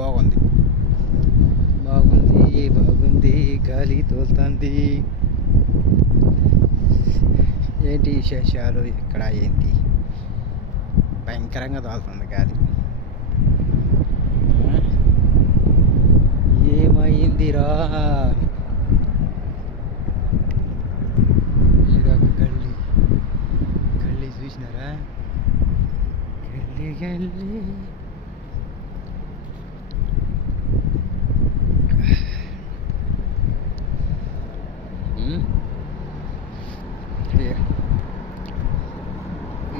బాగుంది బాగుంది బాగుంది, గాలి తోలుతుంది. ఏంటి విశేషాలు? ఇక్కడ ఏంటి? భయంకరంగా తోలుతుంది గాలి. ఏమైందిరా? ఇదొక గల్లీ, గల్లీ చూసినారా? గల్లీ గల్లీ.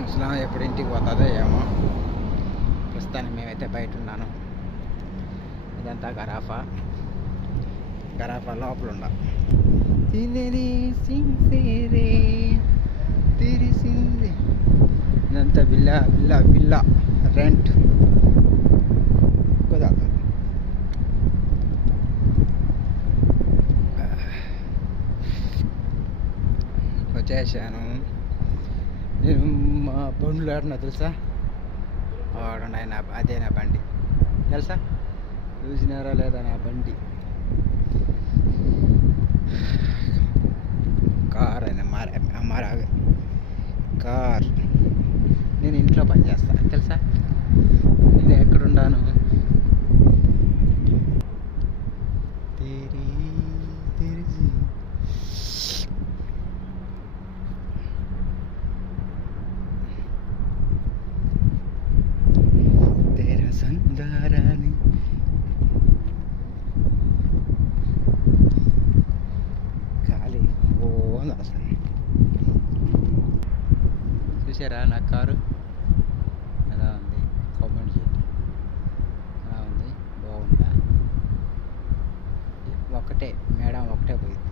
ముసలాం ఎప్పుడు ఇంటికి పోతుందో ఏమో. ప్రస్తుతానికి మేమైతే బయట ఉన్నాను. ఇదంతా గరాఫా లోపల ఉండ తెలిసింది. ఇదంతా బిల్లా బిల్లా బిల్లా రెంట్ కుదరదు. వచ్చేసాను. నేను మా బండ్లు ఆడినా తెలుసా? వాడున్నాయి అదే నా బండి తెలుసా? చూసినారా లేదా నా బండి? కార్ అయినా మారా కార్. నేను ఇంట్లో పని చేస్తాను తెలుసా? నేను ఎక్కడున్నాను? సందారాని గాలి ఓంది అసలు. చూసారా నా కారు ఎలా ఉంది? కామెంట్ చేయండి. ఎలా ఉంది? బాగుందా? ఒకటే మేడం ఒకటే పోయింది.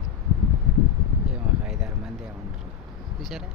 ఏమో 5-6 మంది ఏమంటారు చూసారా?